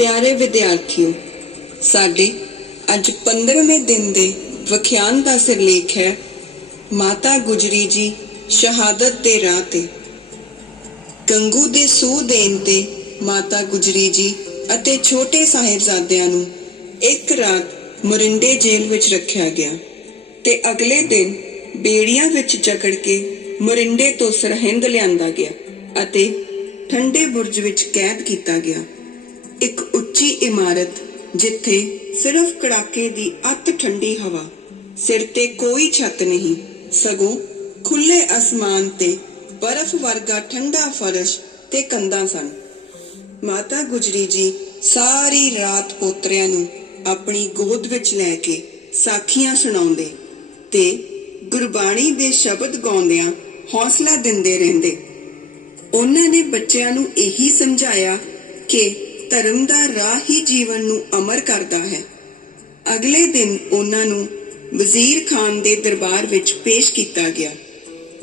ਪਿਆਰੇ ਵਿਦਿਆਰਥੀਓ, ਸਾਡੇ ਅੱਜ 15ਵੇਂ ਦਿਨ ਦੇ ਵਿਖਿਆਨ ਦਾ ਸਿਰਲੇਖ ਹੈ, ਮਾਤਾ ਗੁਜਰੀ ਜੀ ਸ਼ਹਾਦਤ ਦੇ ਰਾਹ ਤੇ। ਗੰਗੂ ਦੇ ਸੂਹ ਦੇਣ ਤੇ ਮਾਤਾ ਗੁਜਰੀ ਜੀ ਅਤੇ ਛੋਟੇ ਸਾਹਿਬਜ਼ਾਦਿਆਂ ਨੂੰ ਇੱਕ ਰਾਤ ਮੁਰਿੰਡੇ ਜੇਲ੍ਹ ਵਿੱਚ ਰੱਖਿਆ ਗਿਆ ਤੇ ਅਗਲੇ ਦਿਨ ਬੇੜੀਆਂ ਵਿੱਚ ਜਕੜ ਕੇ ਮੁਰਿੰਡੇ ਤੋਂ ਸਰਹਿੰਦ ਲਿਆਂਦਾ ਗਿਆ ਅਤੇ ਠੰਡੇ ਬੁਰਜ ਵਿੱਚ ਕੈਦ ਕੀਤਾ ਗਿਆ। ਇੱਕ ਉੱਚੀ ਇਮਾਰਤ ਜਿੱਥੇ ਸਿਰਫ ਕੜਾਕੇ ਦੀ ਅੱਤ ਠੰਡੀ ਹਵਾ, ਸਿਰ ਤੇ ਕੋਈ ਛੱਤ ਨਹੀਂ, ਸਗੋਂ ਖੁੱਲੇ ਅਸਮਾਨ ਤੇ ਬਰਫ਼ ਵਰਗਾ ਠੰਡਾ ਫਰਸ਼ ਤੇ ਕੰਧਾਂ ਸਨ। ਮਾਤਾ ਗੁਜਰੀ ਜੀ ਸਾਰੀ ਰਾਤ ਪੋਤਰਿਆਂ ਨੂੰ ਆਪਣੀ ਗੋਦ ਵਿੱਚ ਲੈ ਕੇ ਸਾਖੀਆਂ ਸੁਣਾਉਂਦੇ ਤੇ ਗੁਰਬਾਣੀ ਦੇ ਸ਼ਬਦ ਗਾਉਂਦਿਆਂ ਹੌਸਲਾ ਦਿੰਦੇ ਰਹਿੰਦੇ। ਉਹਨਾਂ ਨੇ ਬੱਚਿਆਂ ਨੂੰ ਇਹੀ ਸਮਝਾਇਆ ਕਿ ਧਰਮ ਦਾ ਰਾਹ ਹੀ ਜੀਵਨ ਨੂੰ ਅਮਰ ਕਰਦਾ ਹੈ। ਅਗਲੇ ਦਿਨ ਉਹਨਾਂ ਨੂੰ ਵਜ਼ੀਰ ਖਾਨ ਦੇ ਦਰਬਾਰ ਵਿੱਚ ਪੇਸ਼ ਕੀਤਾ ਗਿਆ।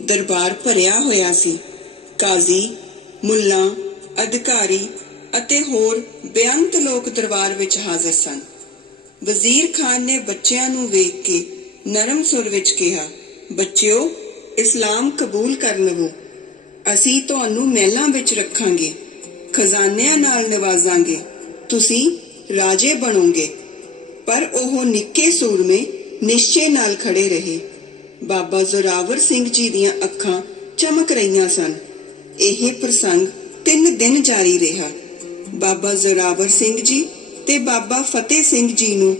ਦਰਬਾਰ ਭਰਿਆ ਹੋਇਆ ਸੀ। ਕਾਜ਼ੀ, ਮੁੱਲਾ, ਅਧਿਕਾਰੀ ਅਤੇ ਹੋਰ ਬੇਅੰਤ ਲੋਕ ਦਰਬਾਰ ਵਿੱਚ ਹਾਜ਼ਰ ਸਨ। ਵਜ਼ੀਰ ਖਾਨ ਨੇ ਬੱਚਿਆਂ ਨੂੰ ਵੇਖ ਕੇ ਨਰਮ ਸੁਰ ਵਿੱਚ ਕਿਹਾ, ਬੱਚਿਓ, ਇਸਲਾਮ ਕਬੂਲ ਕਰ ਲਵੋ। ਅਸੀਂ ਤੁਹਾਨੂੰ ਮਹਿਲਾਂ ਵਿੱਚ ਰੱਖਾਂਗੇ। ਖਜ਼ਾਨਿਆਂ ਨਾਲ ਨਵਾਜ਼ਾਂਗੇ। ਤੁਸੀਂ ਰਾਜੇ ਬਣੋਗੇ। ਪਰ ਉਹ ਨਿੱਕੇ ਸੂਰਮੇ ਨਿਸ਼ਚੇ ਨਾਲ ਖੜੇ ਰਹੇ। ਬਾਬਾ ਜ਼ੋਰਾਵਰ ਸਿੰਘ ਜੀ ਦੀਆਂ ਅੱਖਾਂ ਚਮਕ ਰਹੀਆਂ ਸਨ। ਇਹ ਪ੍ਰਸੰਗ ਤਿੰਨ ਦਿਨ ਜਾਰੀ ਰਿਹਾ। ਬਾਬਾ ਜ਼ੋਰਾਵਰ ਸਿੰਘ ਜੀ ਤੇ ਬਾਬਾ ਫਤਿਹ ਸਿੰਘ ਜੀ ਨੂੰ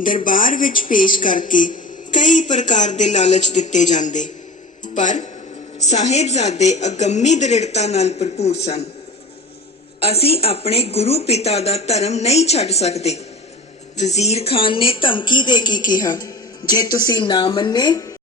ਦਰਬਾਰ ਵਿੱਚ ਪੇਸ਼ ਕਰਕੇ ਕਈ ਪ੍ਰਕਾਰ ਦੇ ਲਾਲਚ ਦਿੱਤੇ ਜਾਂਦੇ। ਪਰ ਸਾਹਿਬਜ਼ਾਦੇ ਅਗੰਮੀ ਦ੍ਰਿੜਤਾ ਨਾਲ ਭਰਪੂਰ ਸਨ। ਅਸੀਂ ਆਪਣੇ ਗੁਰੂ ਪਿਤਾ ਦਾ ਧਰਮ ਨਹੀਂ ਛੱਡ ਸਕਦੇ। ਵਜ਼ੀਰ ਖਾਨ ਨੇ ਧਮਕੀ ਦੇ ਕੇ ਕਿਹਾ, ਜੇ ਤੁਸੀਂ ਨਾ ਮੰਨੇ